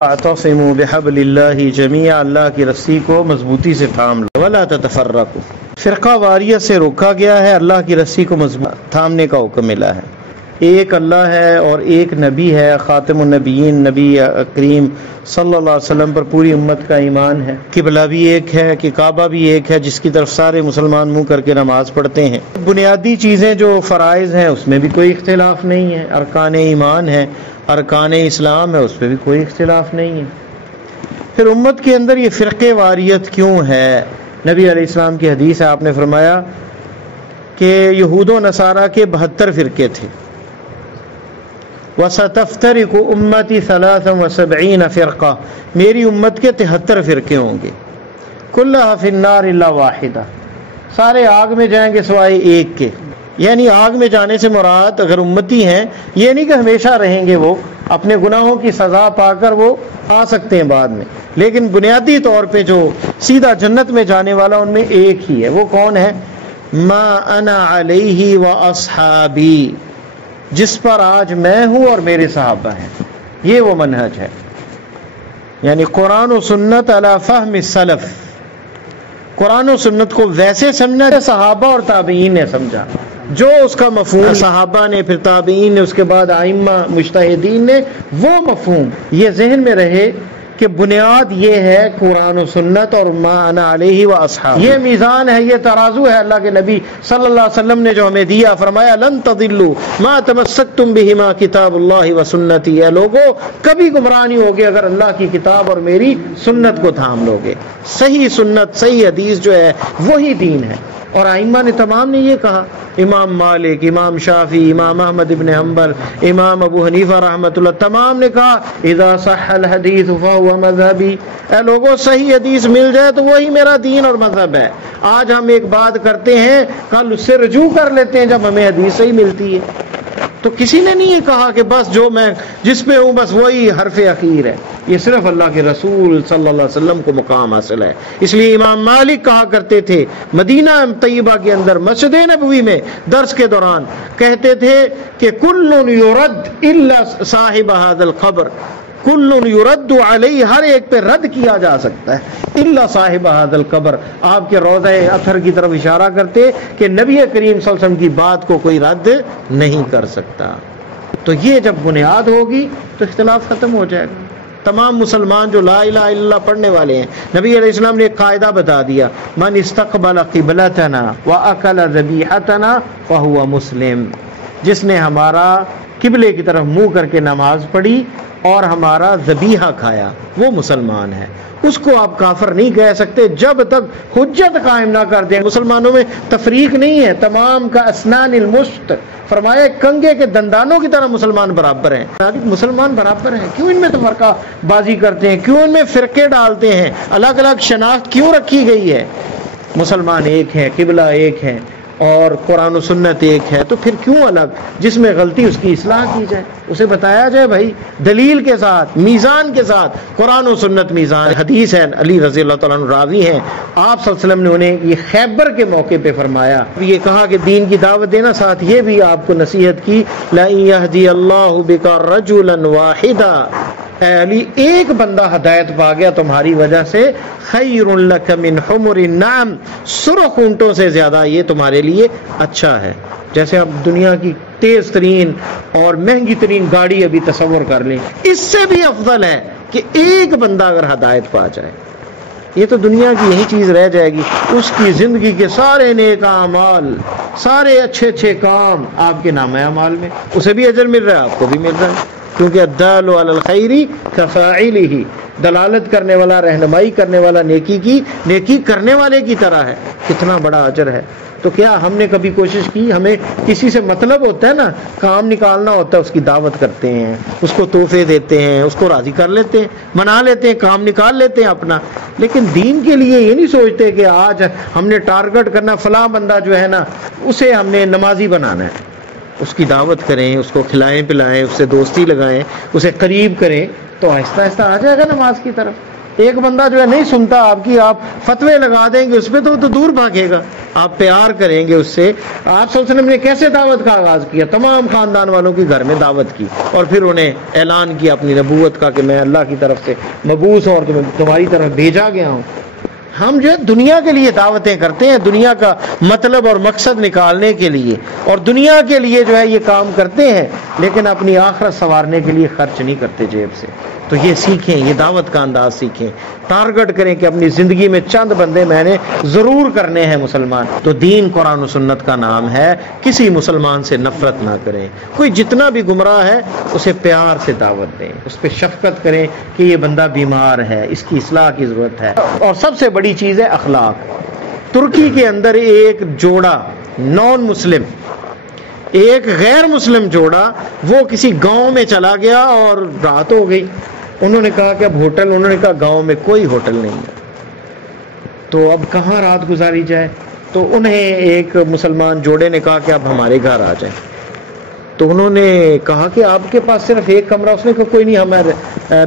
اعتصموا بحبل اللہ جمیعا، اللہ کی رسی کو مضبوطی سے تھام لو، ولا تتفرقوا، فرقہ واریت سے روکا گیا ہے، اللہ کی رسی کو مضبوط تھامنے کا حکم ملا ہے۔ ایک اللہ ہے اور ایک نبی ہے، خاتم النبیین، نبی کریم صلی اللہ علیہ وسلم پر پوری امت کا ایمان ہے۔ قبلہ بھی ایک ہے کہ کعبہ بھی ایک ہے جس کی طرف سارے مسلمان منہ کر کے نماز پڑھتے ہیں۔ بنیادی چیزیں جو فرائض ہیں اس میں بھی کوئی اختلاف نہیں ہے، ارکان ایمان ہے، ارکان اسلام ہے، اس پہ بھی کوئی اختلاف نہیں ہے۔ پھر امت کے اندر یہ فرقے واریت کیوں ہے؟ نبی علیہ السلام کی حدیث ہے، آپ نے فرمایا کہ یہود و نصارہ کے 72 فرقے تھے۔ وَسَتَفْتَرِقُ أُمَّتِي 73 فرقہ، میری امت کے 73 فرقے ہوں گے۔ كُلُّهَا فِي النَّارِ إِلَّا وَاحِدَةً، سارے آگ میں جائیں گے سوائے ایک کے۔ یعنی آگ میں جانے سے مراد اگر امتی ہیں یہ نہیں کہ ہمیشہ رہیں گے، وہ اپنے گناہوں کی سزا پا کر وہ آ سکتے ہیں بعد میں، لیکن بنیادی طور پہ جو سیدھا جنت میں جانے والا ان میں ایک ہی ہے۔ وہ کون ہے؟ ما انا علیہ واصحابی، جس پر آج میں ہوں اور میرے صحابہ ہیں، یہ وہ منہج ہے۔ یعنی قرآن و سنت علی فہم السلف، قرآن و سنت کو ویسے سمجھنا کہ صحابہ اور تابعین نے سمجھا، جو اس کا مفہوم صحابہ نے، پھر تابعین نے، اس کے بعد ائمہ مجتہدین نے، وہ مفہوم یہ ذہن میں رہے کہ بنیاد یہ ہے قرآن و سنت اور ما انا علیہ و اصحاب، یہ میزان ہے، یہ ترازو ہے اللہ کے نبی صلی اللہ علیہ وسلم نے جو ہمیں دیا۔ فرمایا لن تضلوا ما تمسکتم بہما کتاب اللہ و سنتی، اے لوگو کبھی گمراہ نہیں ہوگے اگر اللہ کی کتاب اور میری سنت کو تھام لو گے۔ صحیح سنت، صحیح حدیث جو ہے وہی دین ہے۔ اور ائمہ نے تمام نے یہ کہا، امام مالک، امام شافعی، امام احمد ابن حنبل، امام ابو حنیفہ رحمۃ اللہ، تمام نے کہا اذا صح الحدیث فهو مذہبی، اے لوگوں صحیح حدیث مل جائے تو وہی میرا دین اور مذہب ہے۔ آج ہم ایک بات کرتے ہیں، کل اس سے رجوع کر لیتے ہیں جب ہمیں حدیث صحیح ملتی ہے۔ تو کسی نے نہیں یہ کہا کہ بس جو میں جس پہ ہوں بس وہی حرف اخیر ہے، یہ صرف اللہ کے رسول صلی اللہ علیہ وسلم کو مقام حاصل ہے۔ اس لیے امام مالک کہا کرتے تھے مدینہ طیبہ کے اندر مسجد نبوی میں درس کے دوران، کہتے تھے کہ کل یرد الا صاحب هذا القبر، کل یرد علیہ، ہر ایک پہ رد کیا جا سکتا ہے، الا صاحب هذا القبر، آپ کے روضہ اطہر کی طرف اشارہ کرتے کہ نبی کریم صلی اللہ علیہ وسلم کی بات کو کوئی رد نہیں کر سکتا۔ تو یہ جب بنیاد ہوگی تو اختلاف ختم ہو جائے گا۔ تمام مسلمان جو لا الہ الا اللہ پڑھنے والے ہیں، نبی علیہ السلام نے ایک قاعدہ بتا دیا، من استقبل قبلتنا واکل ذبیحتنا فهو مسلم، جس نے ہمارا قبلے کی طرف منہ کر کے نماز پڑھی اور ہمارا ذبیحہ کھایا، وہ مسلمان ہے۔ اس کو آپ کافر نہیں کہہ سکتے جب تک حجت قائم نہ کر دیں۔ مسلمانوں میں تفریق نہیں ہے، تمام کا اسنان المشت، فرمایا کنگے کے دندانوں کی طرح مسلمان برابر ہیں۔ مسلمان برابر ہیں، کیوں ان میں تفرقہ بازی کرتے ہیں؟ کیوں ان میں فرقے ڈالتے ہیں؟ الگ الگ شناخت کیوں رکھی گئی ہے؟ مسلمان ایک ہیں، قبلہ ایک ہے اور قرآن و سنت ایک ہے، تو پھر کیوں الگ؟ جس میں غلطی اس کی اصلاح کی جائے، اسے بتایا جائے بھائی دلیل کے ساتھ، میزان کے ساتھ۔ قرآن و سنت میزان۔ حدیث ہے، علی رضی اللہ تعالیٰ عنہ راوی ہیں، آپ صلی اللہ علیہ وسلم نے انہیں یہ خیبر کے موقع پہ فرمایا، یہ کہا کہ دین کی دعوت دینا، ساتھ یہ بھی آپ کو نصیحت کی لَإِن يَهْدِيَ اللَّهُ بِكَ رَجُلًا وَاحِدًا، اے علی ایک بندہ ہدایت پا گیا تمہاری وجہ سے، خیر لک من حمر النعم، سرخ اونٹوں سے زیادہ یہ تمہارے لیے اچھا ہے۔ جیسے آپ دنیا کی تیز ترین اور مہنگی ترین گاڑی ابھی تصور کر لیں، اس سے بھی افضل ہے کہ ایک بندہ اگر ہدایت پا جائے۔ یہ تو دنیا کی یہی چیز رہ جائے گی، اس کی زندگی کے سارے نیک اعمال، سارے اچھے اچھے کام آپ کے نامہ اعمال میں، اسے بھی اجر مل رہا ہے، آپ کو بھی مل رہا ہے، کیونکہ الدال علی الخیر کفاعلہ، دلالت کرنے والا، رہنمائی کرنے والا نیکی کی، نیکی کرنے والے کی طرح ہے۔ کتنا بڑا اجر ہے۔ تو کیا ہم نے کبھی کوشش کی؟ ہمیں کسی سے مطلب ہوتا ہے نا، کام نکالنا ہوتا ہے، اس کی دعوت کرتے ہیں، اس کو تحفے دیتے ہیں، اس کو راضی کر لیتے ہیں، منا لیتے ہیں، کام نکال لیتے ہیں اپنا، لیکن دین کے لیے یہ نہیں سوچتے کہ آج ہم نے ٹارگٹ کرنا فلاں بندہ جو ہے نا اسے ہم نے نمازی بنانا ہے، اس کی دعوت کریں، اس کو کھلائیں پلائیں، اس سے دوستی لگائیں، اسے قریب کریں، تو آہستہ آہستہ آ جائے گا نماز کی طرف۔ ایک بندہ جو ہے نہیں سنتا آپ کی، آپ فتوے لگا دیں گے اس پہ تو وہ تو دور بھاگے گا. آپ پیار کریں گے اس سے. آپ صلی اللہ علیہ وسلم نے کیسے دعوت کا آغاز کیا؟ تمام خاندان والوں کی گھر میں دعوت کی اور پھر انہیں اعلان کیا اپنی نبوت کا کہ میں اللہ کی طرف سے مبعوث ہوں اور تمہاری طرف بھیجا گیا ہوں. ہم جو ہے دنیا کے لیے دعوتیں کرتے ہیں، دنیا کا مطلب اور مقصد نکالنے کے لیے، اور دنیا کے لیے جو ہے یہ کام کرتے ہیں، لیکن اپنی آخرت سنوارنے کے لیے خرچ نہیں کرتے جیب سے. تو یہ سیکھیں، یہ دعوت کا انداز سیکھیں. ٹارگٹ کریں کہ اپنی زندگی میں چند بندے میں نے ضرور کرنے ہیں مسلمان. تو دین قرآن و سنت کا نام ہے. کسی مسلمان سے نفرت نہ کریں. کوئی جتنا بھی گمراہ ہے اسے پیار سے دعوت دیں، اس پہ شفقت کریں کہ یہ بندہ بیمار ہے، اس کی اصلاح کی ضرورت ہے. اور سب سے بڑی چیز ہے اخلاق. ترکی کے اندر ایک جوڑا نان مسلم، ایک غیر مسلم جوڑا، وہ کسی گاؤں میں چلا گیا اور رات ہو گئی. انہوں نے کہا کہ اب ہوٹل، انہوں نے کہا گاؤں میں کوئی ہوٹل نہیں ہے، تو اب کہاں رات گزاری جائے؟ تو انہیں ایک مسلمان جوڑے نے کہا کہ اب ہمارے گھر آ جائیں. تو انہوں نے کہا کہ آپ کے پاس صرف ایک کمرہ؟ اس نے کہا کوئی نہیں، ہم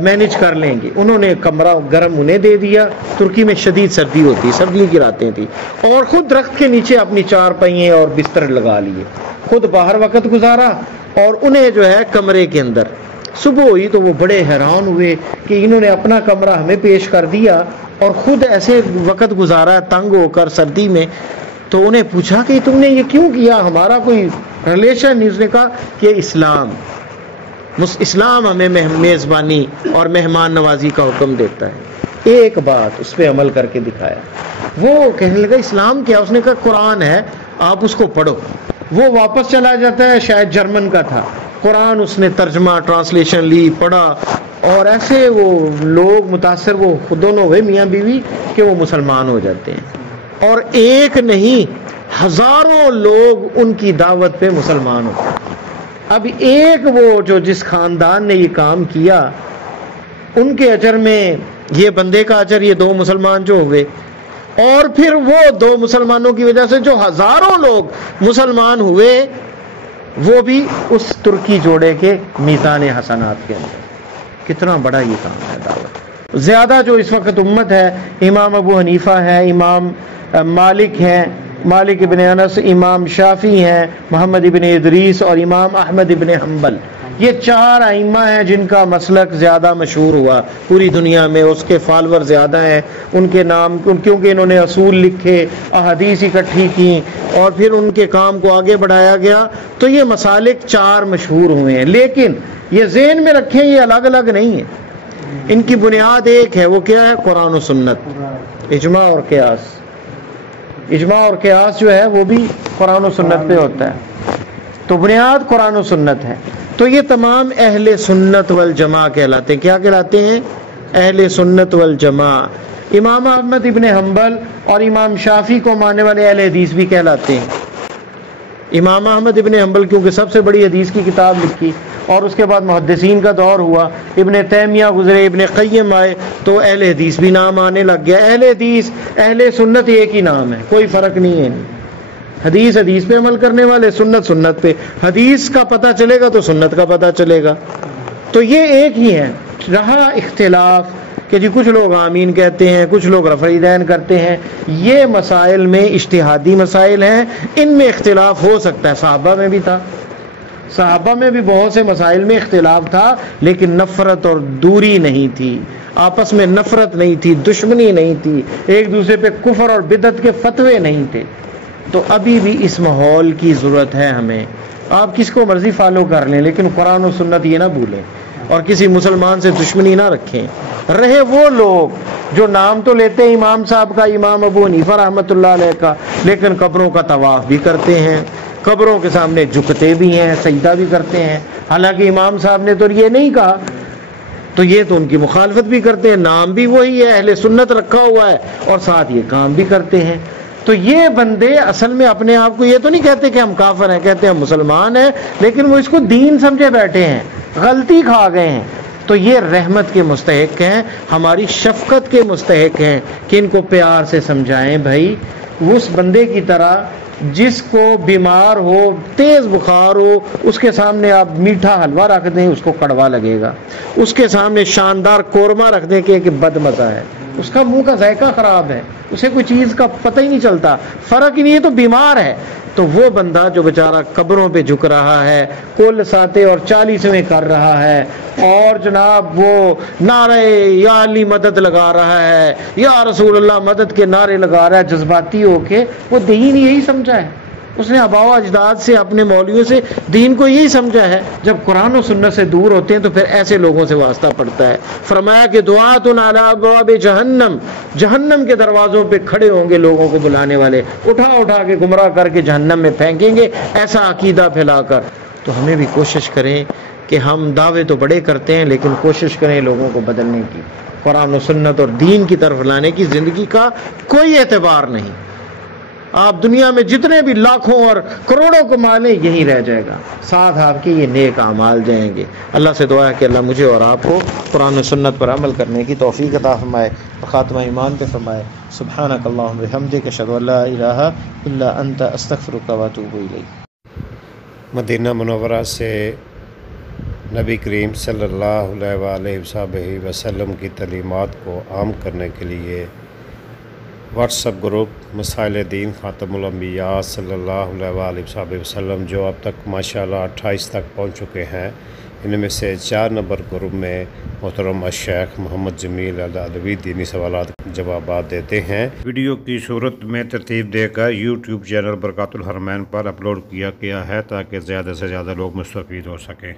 مینج کر لیں گے. انہوں نے کمرہ گرم انہیں دے دیا. ترکی میں شدید سردی ہوتی، سردی کی راتیں تھیں، اور خود درخت کے نیچے اپنی چار پہیے اور بستر لگا لیے، خود باہر وقت گزارا اور انہیں جو ہے کمرے کے اندر. صبح ہوئی تو وہ بڑے حیران ہوئے کہ انہوں نے اپنا کمرہ ہمیں پیش کر دیا اور خود ایسے وقت گزارا تنگ ہو کر سردی میں. تو انہیں پوچھا کہ تم نے یہ کیوں کیا، ہمارا کوئی ریلیشن نہیں. اس نے کہا کہ اسلام ہمیں میزبانی اور مہمان نوازی کا حکم دیتا ہے. ایک بات اس پہ عمل کر کے دکھایا. وہ کہنے لگا اسلام کیا؟ اس نے کہا قرآن ہے، آپ اس کو پڑھو. وہ واپس چلا جاتا ہے، شاید جرمن کا تھا. قرآن اس نے ترجمہ ٹرانسلیشن لی، پڑھا، اور ایسے وہ لوگ متاثر، وہ دونوں ہوئے میاں بیوی، کہ وہ مسلمان ہو جاتے ہیں. اور ایک نہیں ہزاروں لوگ ان کی دعوت پہ مسلمان ہوتے ہیں. اب ایک وہ جو جس خاندان نے یہ کام کیا، ان کے اجر میں یہ بندے کا اجر، یہ دو مسلمان جو ہوئے، اور پھر وہ دو مسلمانوں کی وجہ سے جو ہزاروں لوگ مسلمان ہوئے، وہ بھی اس ترکی جوڑے کے میزان حسنات کے اندر. کتنا بڑا یہ کام ہے دعوت. زیادہ جو اس وقت امت ہے، امام ابو حنیفہ ہے، امام مالک ہیں، مالک ابن انس، امام شافعی ہیں، محمد ابن ادریس اور امام احمد ابن حنبل. یہ چار ائمہ ہیں جن کا مسلک زیادہ مشہور ہوا پوری دنیا میں. اس کے فالوور زیادہ ہیں، ان کے نام کیونکہ انہوں نے اصول لکھے، احادیث اکٹھی کی، اور پھر ان کے کام کو آگے بڑھایا گیا. تو یہ مسالک چار مشہور ہوئے ہیں. لیکن یہ ذہن میں رکھیں، یہ الگ الگ نہیں ہیں. ان کی بنیاد ایک ہے. وہ کیا ہے؟ قرآن و سنت، اجماع اور قیاس. اجماع اور قیاس جو ہے وہ بھی قرآن و سنت پہ ہوتا ہے. تو بنیاد قرآن و سنت ہے. تو یہ تمام اہل سنت والجماع کہلاتے ہیں. کیا کہلاتے ہیں؟ اہل سنت والجماع. امام احمد ابن حنبل اور امام شافعی کو ماننے والے اہل حدیث بھی کہلاتے ہیں. امام احمد ابن حنبل کیونکہ سب سے بڑی حدیث کی کتاب لکھی، اور اس کے بعد محدثین کا دور ہوا، ابن تیمیہ گزرے، ابن قیم آئے، تو اہل حدیث بھی نام آنے لگ گیا. اہل حدیث، اہل سنت ایک ہی نام ہے، کوئی فرق نہیں ہے. حدیث حدیث پہ عمل کرنے والے، سنت سنت پہ. حدیث کا پتہ چلے گا تو سنت کا پتہ چلے گا. تو یہ ایک ہی ہے. رہا اختلاف کہ جی کچھ لوگ آمین کہتے ہیں، کچھ لوگ رفع یدین کرتے ہیں، یہ مسائل میں اجتہادی مسائل ہیں، ان میں اختلاف ہو سکتا ہے. صحابہ میں بھی تھا، صحابہ میں بھی بہت سے مسائل میں اختلاف تھا، لیکن نفرت اور دوری نہیں تھی، آپس میں نفرت نہیں تھی، دشمنی نہیں تھی، ایک دوسرے پہ کفر اور بدعت کے فتوے نہیں تھے. تو ابھی بھی اس ماحول کی ضرورت ہے ہمیں. آپ کس کو مرضی فالو کر لیں، لیکن قرآن و سنت یہ نہ بھولیں، اور کسی مسلمان سے دشمنی نہ رکھیں. رہے وہ لوگ جو نام تو لیتے ہیں امام صاحب کا، امام ابو حنیفہ رحمۃ اللہ علیہ کا، لیکن قبروں کا طواف بھی کرتے ہیں، قبروں کے سامنے جھکتے بھی ہیں، سجدہ بھی کرتے ہیں. حالانکہ امام صاحب نے تو یہ نہیں کہا، تو یہ تو ان کی مخالفت بھی کرتے ہیں. نام بھی وہی ہے، اہل سنت رکھا ہوا ہے، اور ساتھ یہ کام بھی کرتے ہیں. تو یہ بندے اصل میں اپنے آپ کو یہ تو نہیں کہتے کہ ہم کافر ہیں، کہتے ہیں ہم مسلمان ہیں، لیکن وہ اس کو دین سمجھے بیٹھے ہیں، غلطی کھا گئے ہیں. تو یہ رحمت کے مستحق ہیں، ہماری شفقت کے مستحق ہیں کہ ان کو پیار سے سمجھائیں. بھائی اس بندے کی طرح جس کو بیمار ہو، تیز بخار ہو، اس کے سامنے آپ میٹھا حلوہ رکھ دیں اس کو کڑوا لگے گا، اس کے سامنے شاندار قورمہ رکھ دیں کہ بد مزہ ہے، اس کا منہ کا ذائقہ خراب ہے، اسے کوئی چیز کا پتہ ہی نہیں چلتا، فرق ہی نہیں ہے، تو بیمار ہے۔ تو وہ بندہ جو بیچارہ قبروں پہ جھک رہا ہے، کل ساتے اور 40ویں کر رہا ہے، اور جناب وہ نعرہ یا علی مدد لگا رہا ہے، یا رسول اللہ مدد کے نعرے لگا رہا ہے جذباتی ہو کے، وہ دین یہی سمجھا ہے، اس نے آباء و اجداد سے، اپنے مولویوں سے دین کو یہی سمجھا ہے۔ جب قرآن و سنت سے دور ہوتے ہیں تو پھر ایسے لوگوں سے واسطہ پڑتا ہے۔ فرمایا کہ دعات علی ابواب جہنم، جہنم کے دروازوں پہ کھڑے ہوں گے لوگوں کو بلانے والے، اٹھا اٹھا کے گمراہ کر کے جہنم میں پھینکیں گے، ایسا عقیدہ پھیلا کر۔ تو ہمیں بھی کوشش کریں کہ ہم دعوے تو بڑے کرتے ہیں لیکن کوشش کریں لوگوں کو بدلنے کی، قرآن و سنت اور دین کی طرف لانے کی۔ زندگی کا کوئی اعتبار نہیں، آپ دنیا میں جتنے بھی لاکھوں اور کروڑوں کما لیں یہی رہ جائے گا، ساتھ آپ کے یہ نیک اعمال جائیں گے۔ اللہ سے دعا ہے کہ اللہ مجھے اور آپ کو قرآن و سنت پر عمل کرنے کی توفیق عطا فرمائے اور خاتمہ ایمان پہ فرمائے۔ سبحانک اللہم و بحمدک، اشہد ان لا الہ الا انت، استغفرک و اتوب الیک۔ مدینہ منورہ سے نبی کریم صلی اللہ علیہ وسلم کی تعلیمات کو عام کرنے کے لیے واٹس ایپ گروپ مسائل دین خاتم الانبیاء صلی اللہ علیہ وسلم، جو اب تک ماشاءاللہ 28 تک پہنچ چکے ہیں، ان میں سے 4 نمبر گروپ میں محترم الشیخ محمد جمیل العدوی دینی سوالات جوابات دیتے ہیں۔ ویڈیو کی صورت میں ترتیب دے کر یوٹیوب چینل برکات الحرمین پر اپلوڈ کیا گیا ہے تاکہ زیادہ سے زیادہ لوگ مستفید ہو سکیں۔